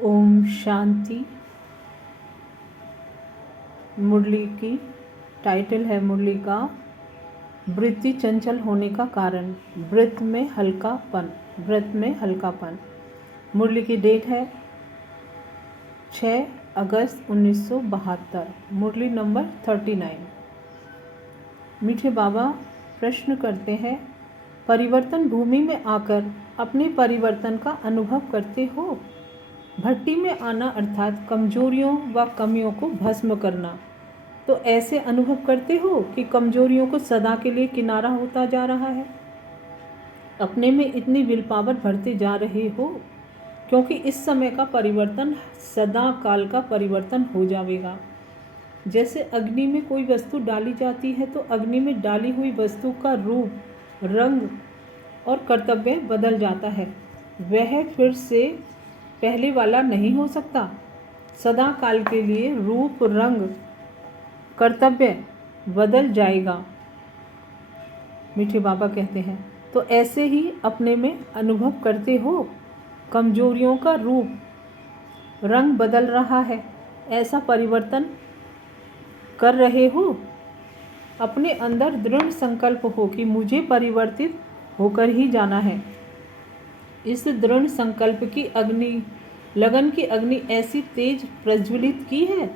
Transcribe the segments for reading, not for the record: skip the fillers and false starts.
ओम शांति। मुरली की टाइटल है मुरली का वृत्ति चंचल होने का कारण, व्रत में हल्कापन। मुरली की डेट है 6 अगस्त 1972। मुरली नंबर 39। मीठे बाबा प्रश्न करते हैं, परिवर्तन भूमि में आकर अपने परिवर्तन का अनुभव करते हो? भट्टी में आना अर्थात कमजोरियों व कमियों को भस्म करना। तो ऐसे अनुभव करते हो कि कमजोरियों को सदा के लिए किनारा होता जा रहा है। अपने में इतनी विल पावर भरते जा रहे हो, क्योंकि इस समय का परिवर्तन सदा काल का परिवर्तन हो जाएगा। जैसे अग्नि में कोई वस्तु डाली जाती है तो अग्नि में डाली हुई वस्तु का रूप, रंग और कर्तव्य बदल जाता है। वह फिर से पहले वाला नहीं हो सकता। सदा काल के लिए रूप, रंग, कर्तव्य बदल जाएगा। मीठे बाबा कहते हैं, तो ऐसे ही अपने में अनुभव करते हो, कमजोरियों का रूप, रंग बदल रहा है। ऐसा परिवर्तन कर रहे हो। अपने अंदर दृढ़ संकल्प हो कि मुझे परिवर्तित होकर ही जाना है। इस दृढ़ संकल्प की अग्नि, लगन की अग्नि ऐसी तेज प्रज्वलित की है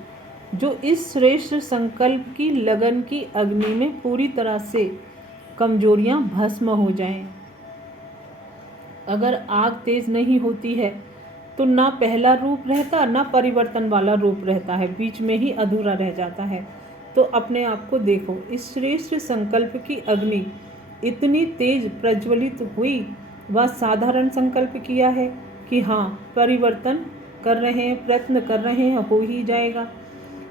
जो इस श्रेष्ठ संकल्प की लगन की अग्नि में पूरी तरह से कमजोरियां भस्म हो जाएं। अगर आग तेज नहीं होती है तो ना पहला रूप रहता, ना परिवर्तन वाला रूप रहता है, बीच में ही अधूरा रह जाता है। तो अपने आप को देखो, इस श्रेष्ठ संकल्प की अग्नि इतनी तेज प्रज्वलित हुई। वह साधारण संकल्प किया है कि हाँ, परिवर्तन कर रहे हैं, प्रयत्न कर रहे हैं, हो ही जाएगा।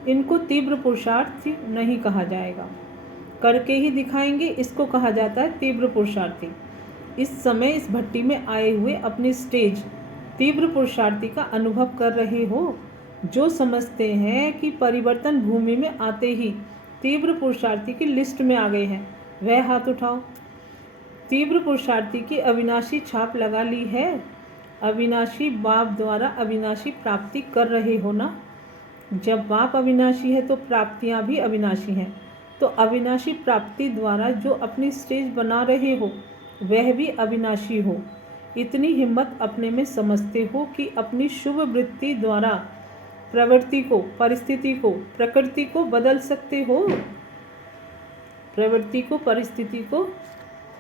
इनको तीव्र पुरुषार्थी नहीं कहा जाएगा, करके ही दिखाएंगे, इसको कहा जाता है तीव्र पुरुषार्थी। इस समय इस भट्टी में आए हुए अपनी स्टेज तीव्र पुरुषार्थी का अनुभव कर रहे हो, जो समझते हैं कि परिवर्तन भूमि में आते ही तीव्र पुरुषार्थी की लिस्ट में आ गए हैं, वह हाथ उठाओ। तीव्र पुरुषार्थी की अविनाशी छाप लगा ली है। अविनाशी बाप द्वारा अविनाशी प्राप्ति कर रहे हो ना। जब बाप अविनाशी है तो प्राप्तियां भी अविनाशी हैं। तो अविनाशी प्राप्ति द्वारा जो अपनी स्टेज बना रहे हो, वह भी अविनाशी हो। इतनी हिम्मत अपने में समझते हो कि अपनी शुभ वृत्ति द्वारा प्रवृत्ति को, परिस्थिति को, प्रकृति को बदल सकते हो। प्रवृत्ति को, परिस्थिति को,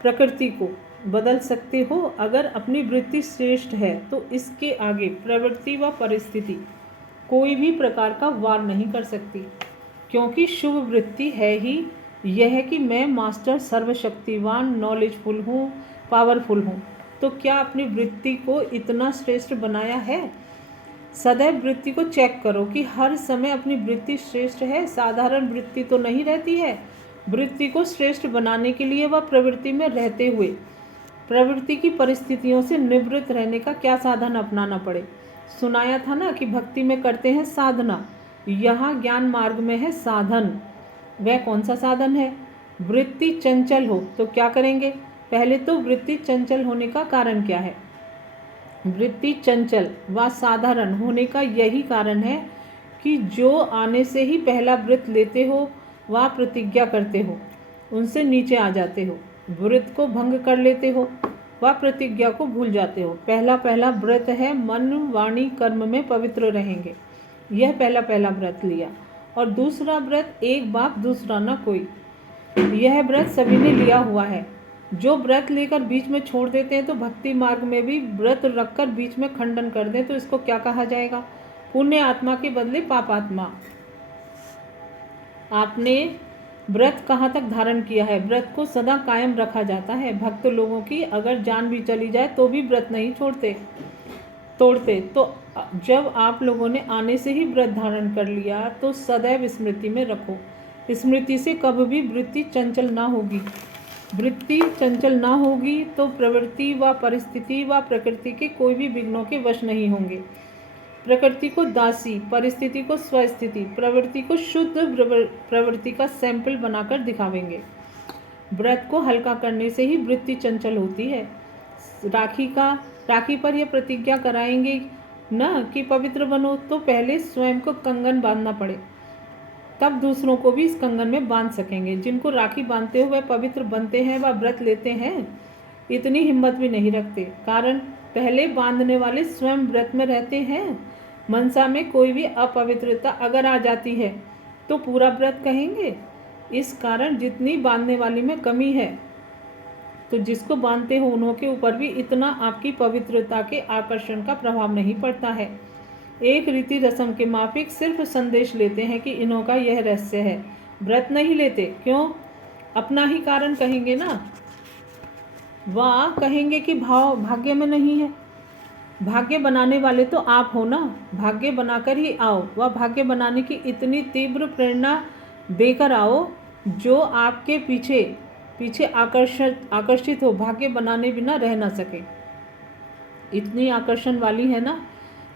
प्रकृति को बदल सकते हो। अगर अपनी वृत्ति श्रेष्ठ है तो इसके आगे प्रवृत्ति व परिस्थिति कोई भी प्रकार का वार नहीं कर सकती, क्योंकि शुभ वृत्ति है ही यह कि मैं मास्टर, सर्वशक्तिवान, नॉलेजफुल हूँ, पावरफुल हूँ। तो क्या अपनी वृत्ति को इतना श्रेष्ठ बनाया है? सदैव वृत्ति को चेक करो कि हर समय अपनी वृत्ति श्रेष्ठ है। साधारण वृत्ति तो नहीं रहती है। वृत्ति को श्रेष्ठ बनाने के लिए वह प्रवृत्ति में रहते हुए प्रवृत्ति की परिस्थितियों से निवृत्त रहने का क्या साधन अपनाना पड़े। सुनाया था ना कि भक्ति में करते हैं साधना, यहाँ ज्ञान मार्ग में है साधन। वह कौन सा साधन है? वृत्ति चंचल हो तो क्या करेंगे? पहले तो वृत्ति चंचल होने का कारण क्या है? वृत्ति चंचल व साधारण होने का यही कारण है कि जो आने से ही पहला व्रत लेते हो व प्रतिज्ञा करते हो, उनसे नीचे आ जाते हो, व्रत को भंग कर लेते हो व प्रतिज्ञा को भूल जाते हो। पहला व्रत है मन, वाणी, कर्म में पवित्र रहेंगे। यह पहला व्रत लिया। और दूसरा व्रत, एक बाप दूसरा न कोई, यह व्रत सभी ने लिया हुआ है। जो व्रत लेकर बीच में छोड़ देते हैं तो भक्ति मार्ग में भी व्रत रखकर बीच में खंडन कर दें तो इसको क्या कहा जाएगा? पुण्य आत्मा के बदले पाप आत्मा। आपने व्रत कहाँ तक धारण किया है? व्रत को सदा कायम रखा जाता है। भक्त लोगों की अगर जान भी चली जाए तो भी व्रत नहीं तोड़ते। तो जब आप लोगों ने आने से ही व्रत धारण कर लिया तो सदैव स्मृति में रखो। स्मृति से कभी भी वृत्ति चंचल ना होगी। वृत्ति चंचल ना होगी तो प्रवृत्ति व परिस्थिति व प्रकृति के कोई भी विघ्नों के वश नहीं होंगे। प्रकृति को दासी, परिस्थिति को स्वस्थिति, प्रवृत्ति को शुद्ध प्रवृत्ति का सैंपल बनाकर दिखावेंगे। व्रत को हल्का करने से ही वृत्ति चंचल होती है। राखी पर यह प्रतिज्ञा कराएंगे ना कि पवित्र बनो, तो पहले स्वयं को कंगन बांधना पड़े, तब दूसरों को भी इस कंगन में बांध सकेंगे। जिनको राखी बांधते हुए पवित्र बनते हैं व व्रत लेते हैं, इतनी हिम्मत भी नहीं रखते, कारण पहले बांधने वाले स्वयं व्रत में रहते हैं। मनसा में कोई भी अपवित्रता अगर आ जाती है तो पूरा व्रत कहेंगे। इस कारण जितनी बांधने वाली में कमी है, तो जिसको बांधते हो उन्हों के ऊपर भी इतना आपकी पवित्रता के आकर्षण का प्रभाव नहीं पड़ता है। एक रीति रस्म के माफिक सिर्फ संदेश लेते हैं कि इन्हों का यह रहस्य है, व्रत नहीं लेते। क्यों? अपना ही कारण कहेंगे ना, वाह कहेंगे कि भाव भाग्य में नहीं है। भाग्य बनाने वाले तो आप हो ना, भाग्य बनाकर ही आओ, वह भाग्य बनाने की इतनी तीव्र प्रेरणा देकर आओ जो आपके पीछे पीछे आकर्षित हो, भाग्य बनाने बिना रह ना सके। इतनी आकर्षण वाली है ना।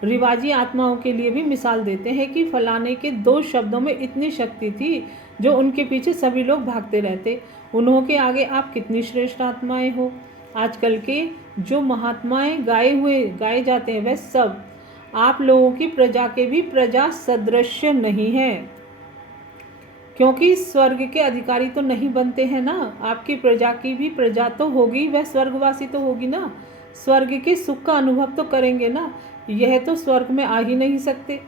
रिवाजी आत्माओं के लिए भी मिसाल देते हैं कि फलाने के 2 शब्दों में इतनी शक्ति थी जो उनके पीछे सभी लोग भागते रहते। उन्हों के आगे आप कितनी श्रेष्ठ आत्माएं हो। आजकल के जो महात्माएं गाए जाते हैं वह सब आप लोगों की प्रजा के भी प्रजा सदृश नहीं है, क्योंकि स्वर्ग के अधिकारी तो नहीं बनते हैं ना। आपकी प्रजा की भी प्रजा तो होगी, वह स्वर्गवासी तो होगी ना, स्वर्ग के सुख का अनुभव तो करेंगे ना। यह तो स्वर्ग में आ ही नहीं सकते।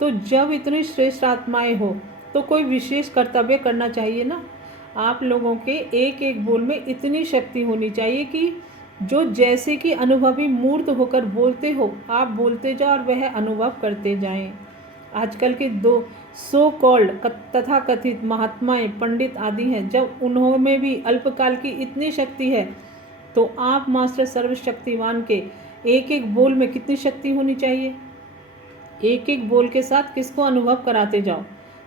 तो जब इतनी श्रेष्ठ आत्माएं हो तो कोई विशेष कर्तव्य करना चाहिए ना। आप लोगों के एक एक बोल में इतनी शक्ति होनी चाहिए कि जो जैसे कि अनुभवी मूर्त होकर बोलते हो, आप बोलते जाओ और वह अनुभव करते जाएं। आजकल के 2 सो कॉल्ड तथा कथित महात्माएं, पंडित आदि हैं, जब उन्होंने भी अल्पकाल की इतनी शक्ति है, तो आप मास्टर सर्वशक्तिवान के एक एक बोल में कितनी शक्ति होनी चाहिए। एक एक बोल के साथ किसको अनुभव कराते जाओ।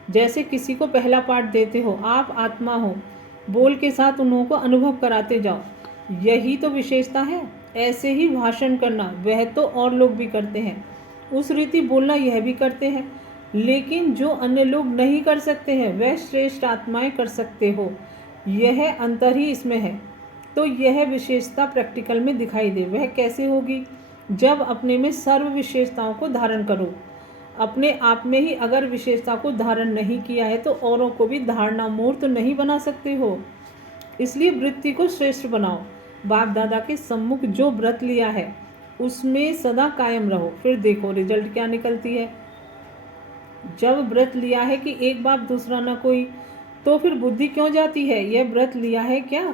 जैसे किसी को पहला पाठ देते हो, आप आत्मा हो, बोल के साथ उन्हों को अनुभव कराते जाओ। यही तो विशेषता है। ऐसे ही भाषण करना वह तो और लोग भी करते हैं, उस रीति बोलना यह भी करते हैं, लेकिन जो अन्य लोग नहीं कर सकते हैं वह श्रेष्ठ आत्माएं कर सकते हो। यह अंतर ही इसमें है। तो यह विशेषता प्रैक्टिकल में दिखाई दे। वह कैसे होगी? जब अपने में सर्व विशेषताओं को धारण करो। अपने आप में ही अगर विशेषता को धारण नहीं किया है तो औरों को भी धारणा मूर्त नहीं बना सकते हो। इसलिए वृत्ति को श्रेष्ठ बनाओ। बाप दादा के सम्मुख जो व्रत लिया है उसमें सदा कायम रहो, फिर देखो रिजल्ट क्या निकलती है। जब व्रत लिया है कि एक बाप दूसरा ना कोई, तो फिर बुद्धि क्यों जाती है? यह व्रत लिया है क्या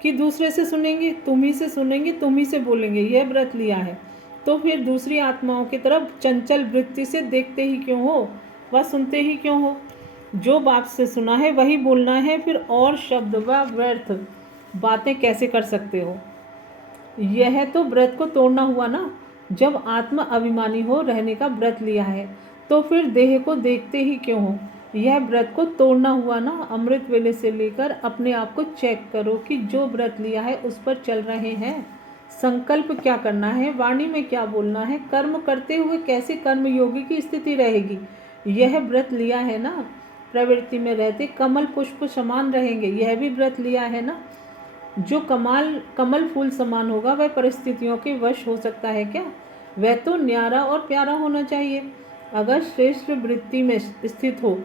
कि दूसरे से सुनेंगे, तुम्ही से सुनेंगे, तुम्ही से बोलेंगे, यह व्रत लिया है, तो फिर दूसरी आत्माओं की तरफ चंचल वृत्ति से देखते ही क्यों हो, वह सुनते ही क्यों हो? जो बाप से सुना है वही बोलना है, फिर और शब्द व व्यर्थ बातें कैसे कर सकते हो? यह तो व्रत को तोड़ना हुआ ना। जब आत्मा अभिमानी हो रहने का व्रत लिया है तो फिर देह को देखते ही क्यों हो? यह व्रत को तोड़ना हुआ ना। अमृत वेले से लेकर अपने आप को चेक करो कि जो व्रत लिया है उस पर चल रहे हैं। संकल्प क्या करना है, वाणी में क्या बोलना है, कर्म करते हुए कैसे कर्म योगी की स्थिति रहेगी, यह व्रत लिया है ना। प्रवृत्ति में रहते कमल पुष्प समान रहेंगे, यह भी व्रत लिया है ना। जो कमल फूल समान होगा वह परिस्थितियों के वश हो सकता है क्या? वह तो न्यारा और प्यारा होना चाहिए। अगर श्रेष्ठ वृत्ति में स्थित हो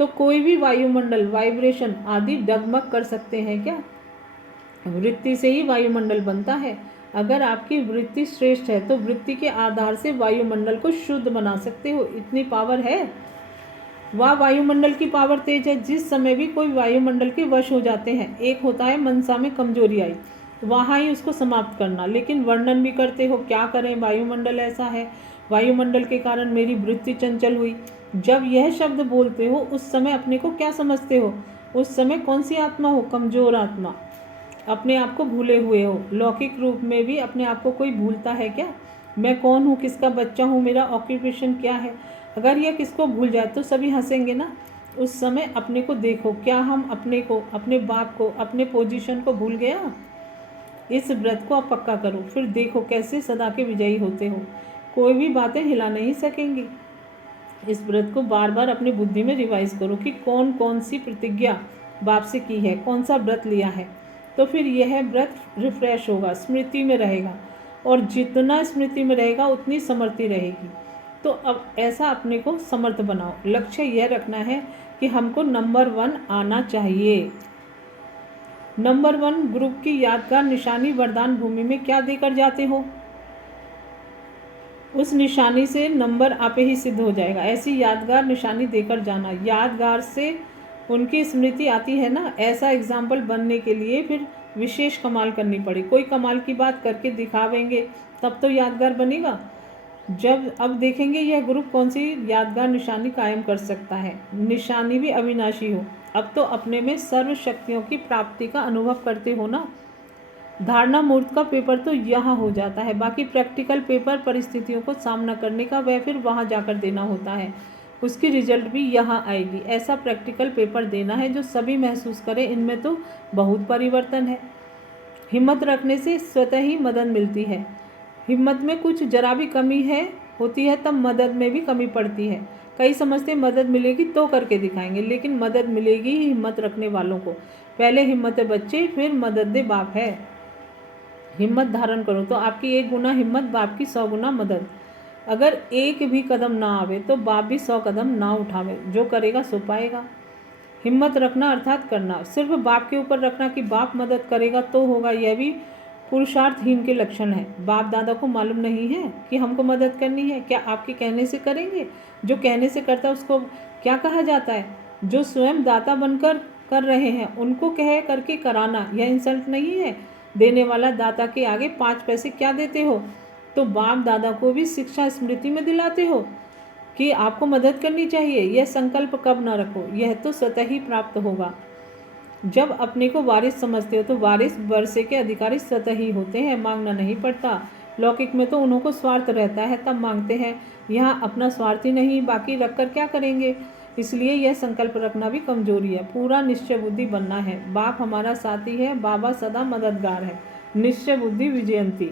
तो कोई भी वायुमंडल वाइब्रेशन आदि डगमग कर सकते हैं क्या? वृत्ति से ही वायुमंडल बनता है। अगर आपकी वृत्ति श्रेष्ठ है तो वृत्ति के आधार से वायुमंडल को शुद्ध बना सकते हो, इतनी पावर है। वह वायुमंडल की पावर तेज है। जिस समय भी कोई वायुमंडल के वश हो जाते हैं, एक होता है मनसा में कमजोरी आई, वहाँ ही उसको समाप्त करना, लेकिन वर्णन भी करते हो, क्या करें वायुमंडल ऐसा है, वायुमंडल के कारण मेरी वृत्ति चंचल हुई। जब यह शब्द बोलते हो उस समय अपने को क्या समझते हो? उस समय कौन सी आत्मा हो? कमजोर आत्मा, अपने आप को भूले हुए हो। लौकिक रूप में भी अपने आप को कोई भूलता है क्या? मैं कौन हूँ, किसका बच्चा हूँ, मेरा ऑक्यूपेशन क्या है? अगर यह किसको भूल जाए तो सभी हंसेंगे ना। उस समय अपने को देखो, क्या हम अपने को, अपने बाप को, अपने पोजीशन को भूल गया? इस व्रत को आप पक्का करो, फिर देखो कैसे सदा के विजयी होते हो। कोई भी बातें हिला नहीं सकेंगी। इस व्रत को बार बार अपनी बुद्धि में रिवाइज करो कि कौन कौन सी प्रतिज्ञा बाप से की है, कौन सा व्रत लिया है, तो फिर यह व्रत रिफ्रेश होगा, स्मृति में रहेगा, और जितना स्मृति में रहेगा उतनी समृद्धि रहेगी। तो अब ऐसा अपने को समर्थ बनाओ। लक्ष्य यह रखना है कि हमको नंबर 1 आना चाहिए। नंबर 1 ग्रुप की यादगार निशानी वरदान भूमि में क्या देकर जाते हो? उस निशानी से नंबर आपे ही सिद्ध हो जाएगा। ऐसी यादगार निशानी देकर जाना। यादगार से उनकी स्मृति आती है ना। ऐसा एग्जाम्पल बनने के लिए फिर विशेष कमाल करनी पड़ी। कोई कमाल की बात करके दिखावेंगे तब तो यादगार बनेगा। जब अब देखेंगे यह ग्रुप कौन सी यादगार निशानी कायम कर सकता है। निशानी भी अविनाशी हो। अब तो अपने में सर्व शक्तियों की प्राप्ति का अनुभव करते हो ना। धारणा मूर्त का पेपर तो यहाँ हो जाता है, बाकी प्रैक्टिकल पेपर परिस्थितियों को सामना करने का वह फिर वहाँ जाकर देना होता है। उसकी रिजल्ट भी यहाँ आएगी। ऐसा प्रैक्टिकल पेपर देना है जो सभी महसूस करें इनमें तो बहुत परिवर्तन है। हिम्मत रखने से स्वतः ही मदद मिलती है। हिम्मत में कुछ जरा भी कमी होती है तब मदद में भी कमी पड़ती है। कई समझते मदद मिलेगी तो करके दिखाएंगे, लेकिन मदद मिलेगी ही हिम्मत रखने वालों को। पहले हिम्मत है बच्चे, फिर मदद दे बाप है। हिम्मत धारण करो तो आपकी 1 गुना हिम्मत, बाप की 100 गुना मदद। अगर एक भी कदम ना आवे तो बाप भी 100 कदम ना उठावे। जो करेगा सो पाएगा। हिम्मत रखना अर्थात करना। सिर्फ बाप के ऊपर रखना कि बाप मदद करेगा तो होगा, यह भी पुरुषार्थहीन के लक्षण है। बाप दादा को मालूम नहीं है कि हमको मदद करनी है। क्या आपके कहने से करेंगे? जो कहने से करता है उसको क्या कहा जाता है? जो स्वयं दाता बनकर कर रहे हैं उनको कह करके कराना, यह इंसल्ट नहीं है? देने वाला दाता के आगे 5 पैसे क्या देते हो? तो बाप दादा को भी शिक्षा स्मृति में दिलाते हो कि आपको मदद करनी चाहिए। यह संकल्प कब न रखो, यह तो स्वतः ही प्राप्त होगा। जब अपने को वारिस समझते हो तो वारिस वर्षे के अधिकारी स्वतः ही होते हैं, मांगना नहीं पड़ता। लौकिक में तो उन्हों को स्वार्थ रहता है तब मांगते हैं। यहाँ अपना स्वार्थ ही नहीं, बाकी रखकर क्या करेंगे? इसलिए यह संकल्प रखना भी कमजोरी है। पूरा निश्चय बुद्धि बनना है। बाप हमारा साथी है, बाबा सदा मददगार है। निश्चय बुद्धि विजयंती,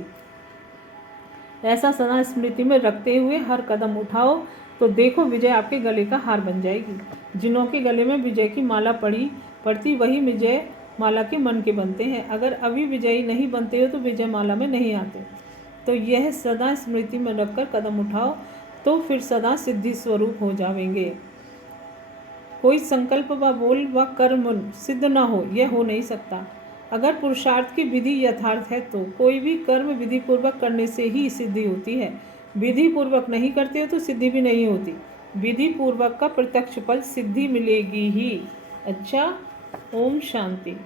ऐसा सदा स्मृति में रखते हुए हर कदम उठाओ तो देखो विजय आपके गले का हार बन जाएगी। जिन्हों के गले में विजय की माला पड़ती वही विजय माला के मन के बनते हैं। अगर अभी विजयी नहीं बनते हो तो विजय माला में नहीं आते। तो यह सदा स्मृति में रखकर कदम उठाओ तो फिर सदा सिद्धि स्वरूप हो जाएंगे। कोई संकल्प व बोल व कर्म सिद्ध न हो, यह हो नहीं सकता। अगर पुरुषार्थ की विधि यथार्थ है तो कोई भी कर्म विधि पूर्वक करने से ही सिद्धि होती है। विधि पूर्वक नहीं करते हो तो सिद्धि भी नहीं होती। विधि पूर्वक का प्रत्यक्ष फल सिद्धि मिलेगी ही। अच्छा, ओम शांति।